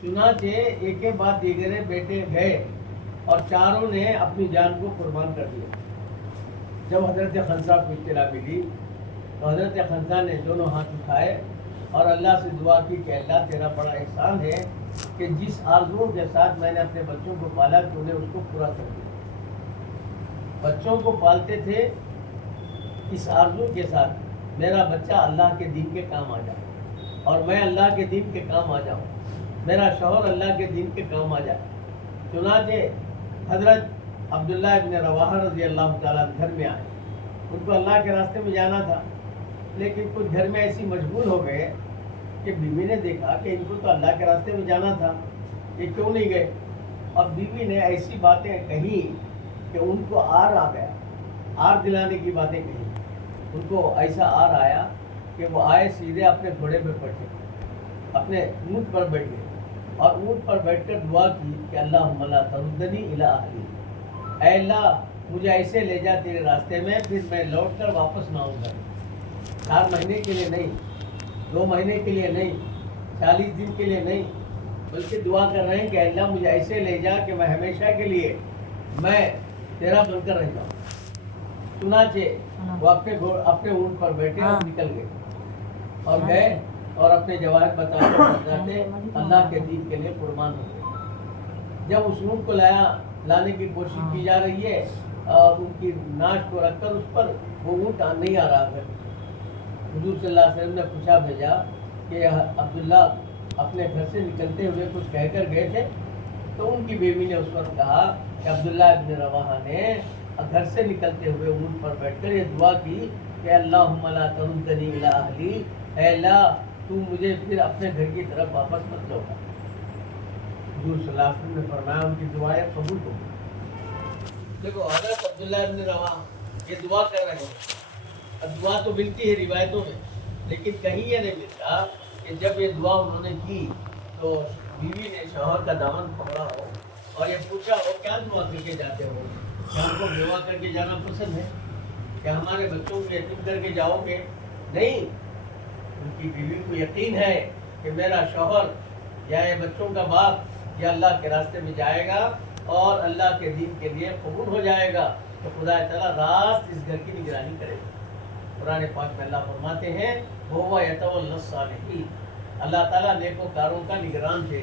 चुनाचे एक के बाद दीगरे बेटे गए और चारों ने अपनी जान को कुर्बान कर दिया। जब हज़रत खंसा को इत्तला मिली तो हज़रत खंसा ने दोनों हाथ उठाए और अल्लाह से दुआ की कि अल्लाह तेरा बड़ा एहसान है कि जिस आरज़ुओं के साथ मैंने अपने बच्चों को पाला तूने उसको पूरा कर दिया। बच्चों को पालते थे इस आरज़ू के साथ मेरा बच्चा अल्लाह के दीन के काम आ जाए और मैं अल्लाह के दीन के काम आ जाऊँ, मेरा शौहर अल्लाह के दीन के काम आ जाए। चुनाचे हज़रत अब्दुल्लाह इब्न रवाहा रज़ी अल्लाह ताला घर में आए। उनको अल्लाह के रास्ते में जाना था, लेकिन कुछ घर में ऐसी मजबूर हो गए कि बीवी ने देखा कि इनको तो अल्लाह के रास्ते में जाना था, ये क्यों नहीं गए। और बीवी ने ऐसी बातें कही कि उनको आर आ गया, आर दिलाने की बातें कही। उनको ऐसा आर आया कि वो आए सीधे अपने घोड़े पर बैठे, अपने ऊँट पर बैठ गए और ऊँट पर बैठकर दुआ की कि अल्लाहुम्मा ला तरुद्दनी इला अहली, ऐ अल्लाह मुझे ऐसे ले जा तेरे रास्ते में, फिर मैं लौट कर वापस ना आऊँगा। 4 महीने के लिए नहीं, 2 महीने के लिए नहीं, 40 दिन के लिए नहीं, बल्कि दुआ कर रहे हैं कि अल्लाह मुझे ऐसे ले जा कि मैं हमेशा के लिए मैं तेरा बनकर रह जाऊँ। चुनाचे वो अपने ऊँट पर बैठे और निकल गए और गए और अपने जवाहर बताते अल्लाह के दीन के लिए कुर्बान हो गए। जब उस ऊँट को लाने की कोशिश की जा रही है और उनकी नाश को रखकर उस पर वो ऊँट नहीं आ रहा है। हुजूर सल्लल्लाहु अलैहि वसल्लम ने पूछा भेजा कि अब्दुल्ला अपने घर से निकलते हुए कुछ कहकर गए थे। तो उनकी बीवी ने उस वक्त कहा कि अब्दुल्ला इब्न रवाहा ने घर से निकलते हुए ऊँट पर बैठकर ये दुआ की कि अल्लाहुम्मा ला तरुद्दनी इला अहली, ऐ अल्लाह तू मुझे फिर अपने घर की तरफ वापस मत लौटा। हुजूर सल्लल्लाहु अलैहि वसल्लम ने फरमाया उनकी दुआएं कबूल हो। देखो हज़रत अब्दुल्ला इब्न रवाहा ये दुआ कर रहे हैं, अब दुआ तो मिलती है रिवायतों में, लेकिन कहीं ये नहीं मिलता कि जब ये दुआ उन्होंने की तो बीवी ने शौहर का दामन पकड़ा हो और ये पूछा हो क्या दुआ करके जाते हो, क्या आपको बेवा करके जाना पसंद है, क्या हमारे बच्चों को यतीम करके जाओगे? नहीं, उनकी बीवी को यकीन है कि मेरा शौहर या ये बच्चों का बाप या अल्लाह के रास्ते में जाएगा और अल्लाह के दीन के लिए कबूल हो जाएगा, तो खुदा ताला रास्त इस घर की निगरानी करेगा। कुरान पाक में अल्लाह फरमाते हैं वो यतवल्लस सालिहीन, अल्लाह ताला नेकोकारों का निगरान थे।